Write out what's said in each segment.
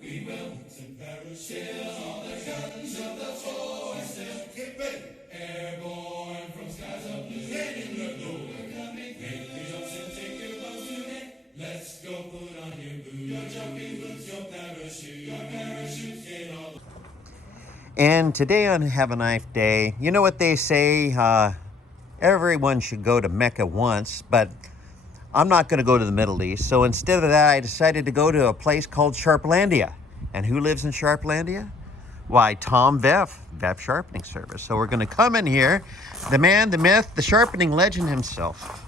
We will chill on the guns of the forest. Get ready. Airborne from skies of blue. Ready to go. We're coming through. Make the jumps and take your boats today. Let's go, put on your boots. Your jumping boots, your parachute. Your parachute, get on. And today on Have a Knife Day, you know what they say, everyone should go to Mecca once, but I'm not going to go to the Middle East. So instead of that, I decided to go to a place called Sharplandia. And who lives in Sharplandia? Why, Tom Veff, Veff Sharpening Service. So we're going to come in here, the man, the myth, the sharpening legend himself.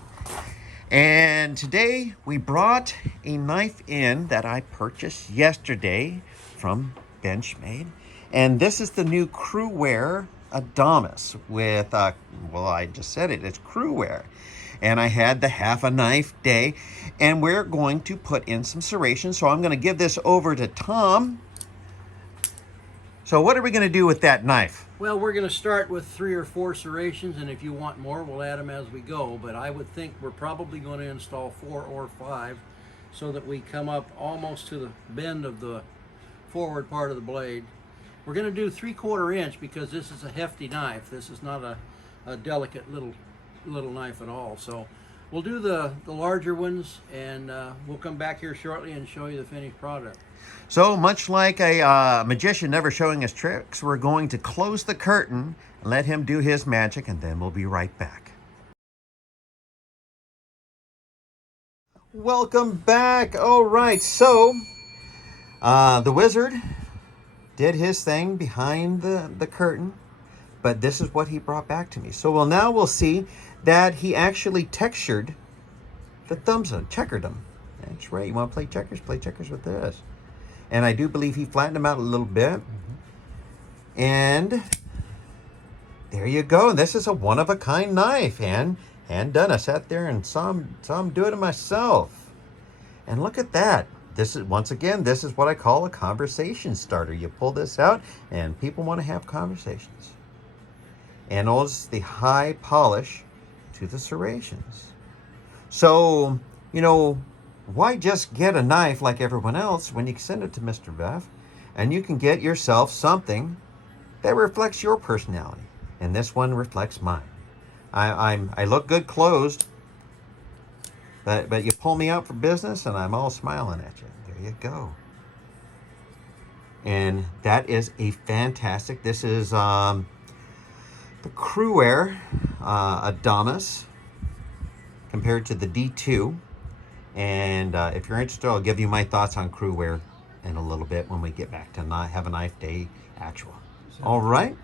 And today we brought a knife in that I purchased yesterday from Benchmade. And this is the new Crewwear ADAMAS with, well, I just said it, it's Crewwear. And I had the Have a Knife Day, and we're going to put in some serrations. So I'm going to give this over to Tom. So what are we going to do with that knife? Well, we're going to start with 3 or 4 serrations, and if you want more, we'll add them as we go. But I would think we're probably going to install 4 or 5 so that we come up almost to the bend of the forward part of the blade. We're going to do 3/4 inch because this is a hefty knife. This is not a delicate little knife at all. So we'll do the larger ones, and we'll come back here shortly and show you the finished product. So much like a magician never showing his tricks, we're going to close the curtain and let him do his magic, and then we'll be right back. Welcome back. All right, so the wizard did his thing behind the curtain, but this is what he brought back to me. So now we'll see that he actually textured the thumbs on, checkered them. That's right. You want to play checkers? Play checkers with this. And I do believe he flattened them out a little bit. And there you go. This is a one-of-a-kind knife, and done. I sat there and saw him do it myself. And look at that. This is, once again, this is what I call a conversation starter. You pull this out, and people want to have conversations. And notice the high polish to the serrations. So, you know, why just get a knife like everyone else when you can send it to Mr. Veff and you can get yourself something that reflects your personality? And this one reflects mine. I look good closed, but you pull me out for business and I'm all smiling at you. There you go. And that is a fantastic, this is the Crewwear ADAMAS compared to the D2. And if you're interested, I'll give you my thoughts on Crewwear in a little bit when we get back to Have a Knife Day actual. All right.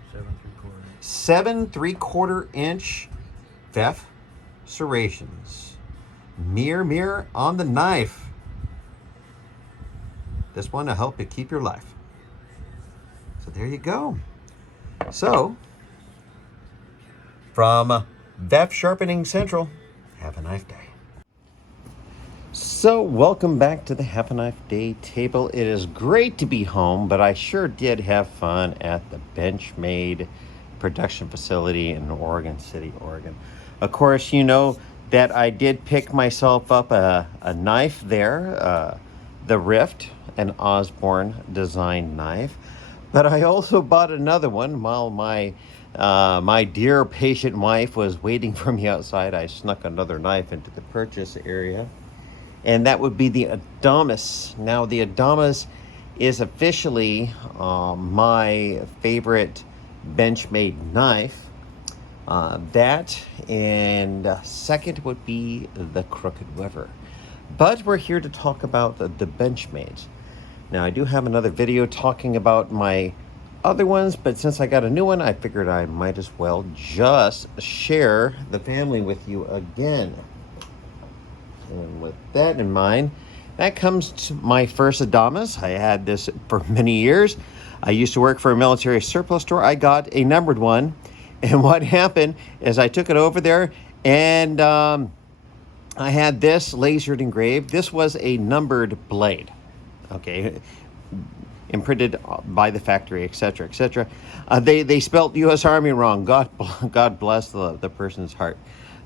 7 3/4 inch Veff serrations. Mirror on the knife. This one will help you keep your life. So there you go. So from Veff Sharpening Central, have a knife day. So welcome back to the Have a Knife Day table. It is great to be home, but I sure did have fun at the Benchmade production facility in Oregon City, Oregon. Of course, you know that I did pick myself up a knife there, the Rift, an Osborne design knife. But I also bought another one while my dear patient wife was waiting for me outside. I snuck another knife into the purchase area. And that would be the ADAMAS. Now, the ADAMAS is officially my favorite Benchmade knife. That and second would be the Crooked Weaver. But we're here to talk about the Benchmades. Now, I do have another video talking about my other ones, but since I got a new one, I figured I might as well just share the family with you again. And with that in mind, that comes to my first ADAMAS. I had this for many years. I used to work for a military surplus store. I got a numbered one. And what happened is I took it over there and I had this lasered engraved. This was a numbered blade. Okay. Imprinted by the factory, etc., etc. They spelt U.S. Army wrong. God bless the person's heart.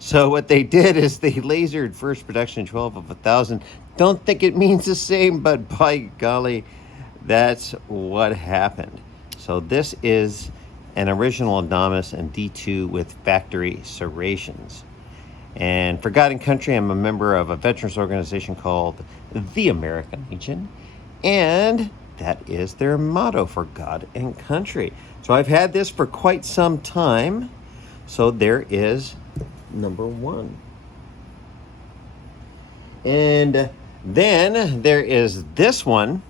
So what they did is they lasered first production 12 of 1,000. Don't think it means the same, but by golly, That's what happened. So this is an original ADAMAS and D2 with factory serrations. And for God and Country, I'm a member of a veterans organization called the American Legion. And that is their motto, for God and Country. So I've had this for quite some time. So there is number one. And then there is this one.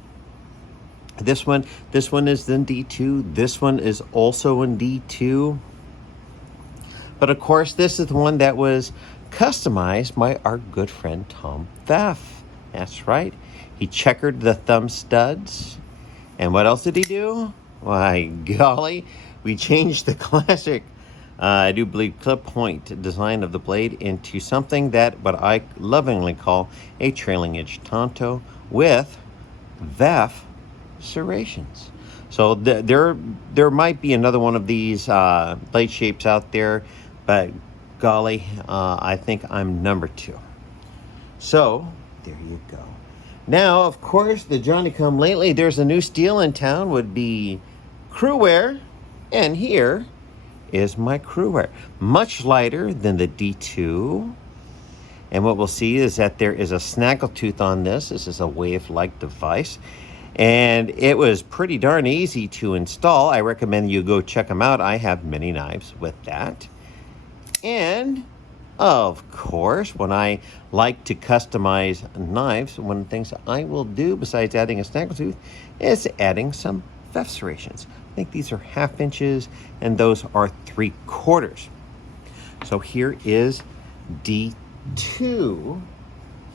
This one is in D2. This one is also in D2. But of course, this is the one that was customized by our good friend Tom Veff. That's right. He checkered the thumb studs. And what else did he do? Why, golly, we changed the classic, I do believe, clip point design of the blade into something that what I lovingly call a trailing edge Tonto with Veff serrations. So there might be another one of these blade shapes out there, but golly, I think I'm number two. So there you go. Now, of course, the Johnny come lately, there's a new steel in town, would be Crewwear, and here is my Crewwear. Much lighter than the D2. And what we'll see is that there is a snaggletooth on this. This is a wave-like device. And it was pretty darn easy to install. I recommend you go check them out. I have many knives with that. And of course, when I like to customize knives, one of the things I will do besides adding a snaggletooth is adding some Veff serrations. I think these are 1/2 inches and those are 3/4. So here is D2.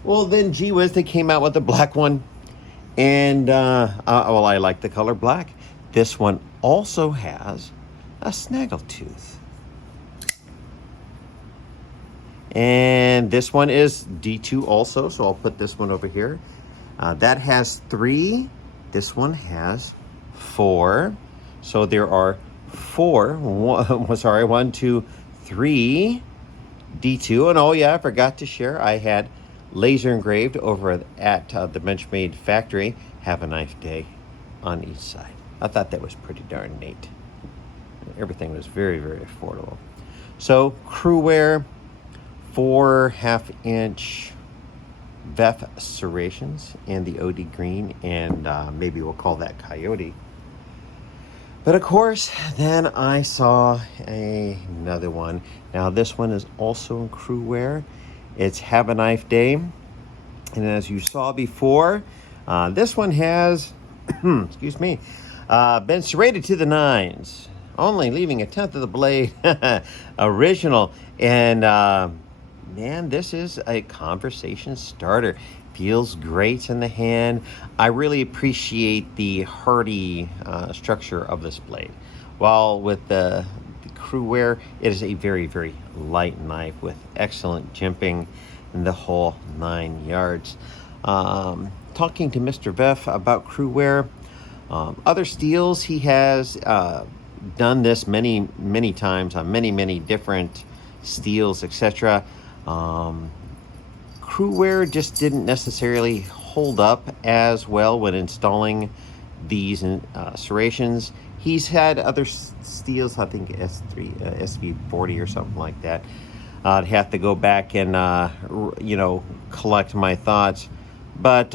Well, then, gee whiz, they came out with the black one. And, well, I like the color black. This one also has a snaggletooth. And this one is D2 also, so I'll put this one over here. That has 3. This one has 4. So there are 1, 2, 3 D2. And oh yeah, I forgot to share, I had laser engraved over at the Benchmade factory, Have a Knife Day on each side. I thought that was pretty darn neat. Everything was very, very affordable. So Crewwear, 4 1/2-inch Veff serrations in the OD green, and maybe we'll call that Coyote. But of course, then I saw another one. Now this one is also in Crewwear. It's Have a Knife Day. And as you saw before, this one has, excuse me, been serrated to the 9s, only leaving 1/10 of the blade original. And man, this is a conversation starter. Feels great in the hand. I really appreciate the hardy structure of this blade. While with the Crewwear, it is a very, very light knife with excellent jimping in the whole 9 yards. Talking to Mr. Veff about Crewwear, other steels, he has done this many, many times on many, many different steels, etc. Crewwear just didn't necessarily hold up as well when installing these serrations. He's had other steels, I think S3, SV40 or something like that. I'd have to go back and, collect my thoughts. But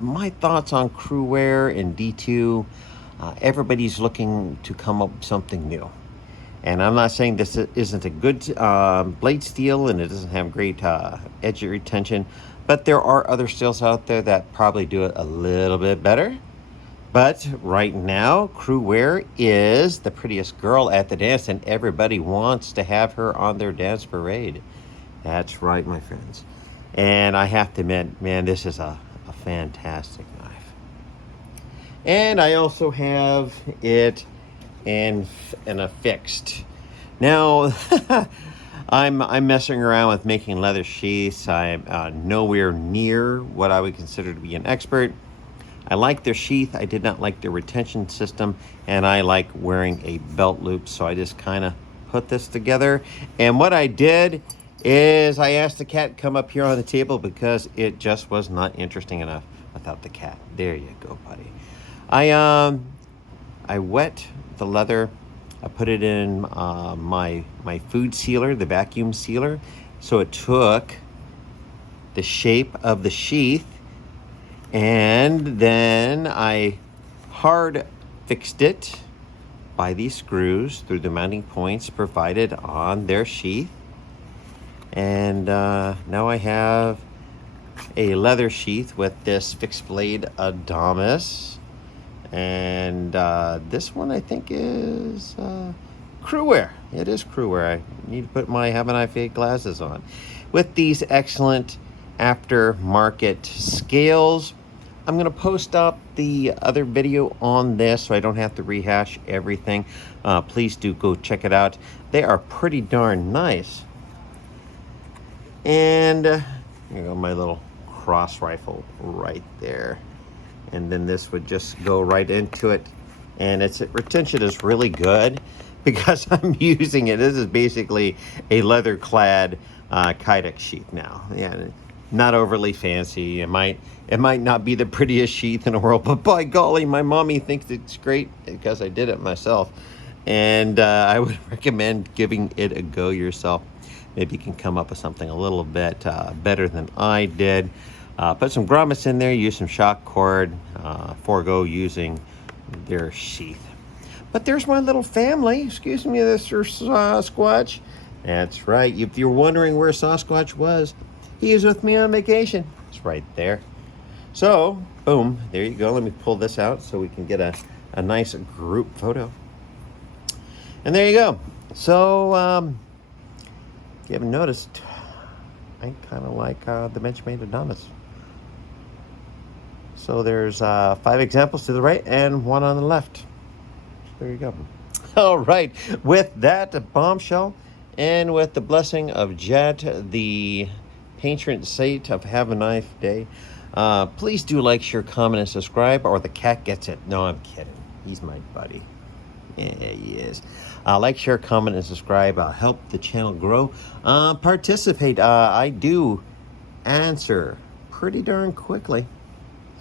my thoughts on Crewwear and D2, everybody's looking to come up with something new. And I'm not saying this isn't a good blade steel and it doesn't have great edge retention, but there are other steels out there that probably do it a little bit better. But right now, Crewwear is the prettiest girl at the dance, and everybody wants to have her on their dance parade. That's right, my friends. And I have to admit, man, this is a fantastic knife. And I also have it in a fixed. Now, I'm messing around with making leather sheaths. I'm nowhere near what I would consider to be an expert. I like their sheath. I did not like their retention system, and I like wearing a belt loop, so I just kind of put this together. And what I did is I asked the cat to come up here on the table because it just was not interesting enough. without the cat. There you go, buddy. I wet the leather. I put it in my food sealer, the vacuum sealer, so it took the shape of the sheath, and then I hard fixed it by these screws through the mounting points provided on their sheath. And now I have a leather sheath with this fixed blade ADAMAS. And this one I think is crew wear. It is crew wear. I need to put my Have a Knife Day glasses on. With these excellent aftermarket scales. I'm going to post up the other video on this so I don't have to rehash everything. Please do go check it out. They are pretty darn nice. And here go my little cross rifle right there. And then this would just go right into it. And its retention is really good because I'm using it. This is basically a leather clad Kydex sheath now. Yeah, not overly fancy. It might not be the prettiest sheath in the world, but by golly, my mommy thinks it's great because I did it myself. And I would recommend giving it a go yourself. Maybe you can come up with something a little bit better than I did. Put some grommets in there, use some shock cord, forego using their sheath. But there's my little family. Excuse me, Mr. Sasquatch. That's right. If you're wondering where Sasquatch was, he is with me on vacation. It's right there. So, boom, there you go. Let me pull this out so we can get a nice group photo. And there you go. So, if you haven't noticed, I kind of like the Benchmade ADAMAS. So there's 5 examples to the right and 1 on the left. There you go. All right, with that bombshell and with the blessing of Jet, the patron saint of Have a Knife Day, please do like, share, comment, and subscribe, or the cat gets it. No, I'm kidding. He's my buddy. Yeah, he is. Like, share, comment, and subscribe. Help the channel grow. Participate. I do answer pretty darn quickly.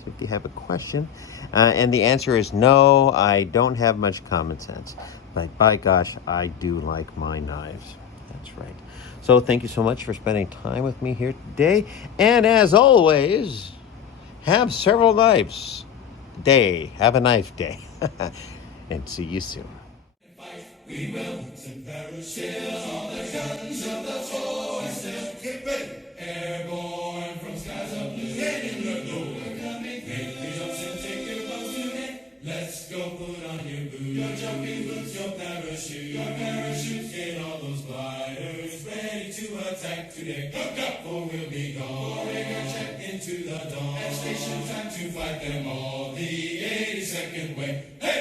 So if you have a question, and the answer is no, I don't have much common sense. But by gosh, I do like my knives. That's right. So thank you so much for spending time with me here today. And as always, have several knives day. Have a knife day. And see you soon. We will parachute all the guns of the forces. Get ready. Airborne from skies of blue. Get in the door. We're coming. Make your jumps and take your bows today. Let's go put on your boots. Your jumping boots, your parachute. Your parachute. Get all those gliders ready to attack today. Hook up or we'll be gone. Pouring our jet into the dawn. And station time to fight them all the 82nd way. Hey!